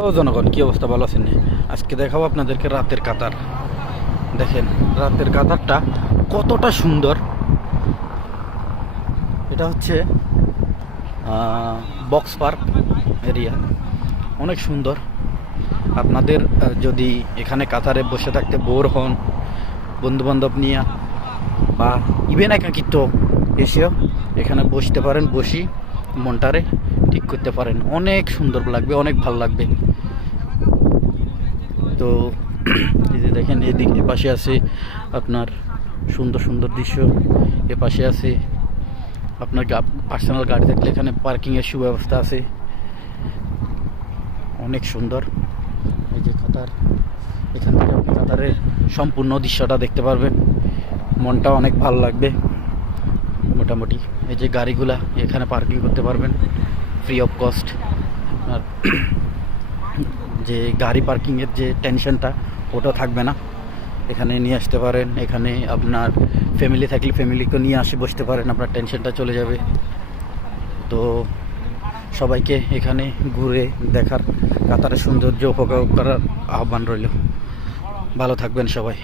ও জনগণ, কি অবস্থা? ভালো আছেন? আজকে দেখাবো আপনাদেরকে রাতের কাতার। দেখেন রাতের কাতারটা কতটা সুন্দর। এটা হচ্ছে বক্স পার্ক এরিয়া, অনেক সুন্দর। আপনাদের যদি এখানে কাতারে বসে থাকতে বোর হন, বন্ধুবান্ধব নিয়ে বা ইভেন একাকিত্ব এসেও এখানে বসতে পারেন। বসি মনটারে ঠিক করতে পারেন, অনেক সুন্দর লাগবে, অনেক ভালো লাগবে। তো এই যে দেখেন, এদিকে পাশে আছে আপনার সুন্দর সুন্দর দৃশ্য। এ পাশে আছে আপনার পার্সোনাল গাড়ি থাকলে এখানে পার্কিংয়ের সুব্যবস্থা আছে, অনেক সুন্দর। এই যে কাতার, এখান থেকে আপনি কাতারের সম্পূর্ণ দৃশ্যটা দেখতে পারবেন, মনটা অনেক ভালো লাগবে মোটামুটি। এই যে গাড়িগুলা এখানে পার্কিং করতে পারবেন ফ্রি অফ কস্ট। আর যে গাড়ি পার্কিংয়ের যে টেনশনটা, ওটা থাকবে না। এখানে নিয়ে আসতে পারেন, এখানে আপনার ফ্যামিলি থাকলে ফ্যামিলিকে নিয়ে আসে বসতে পারেন, আপনার টেনশনটা চলে যাবে। তো সবাইকে এখানে ঘুরে দেখার, কাতারের সৌন্দর্য উপভোগ করার আহ্বান রইল। ভালো থাকবেন সবাই।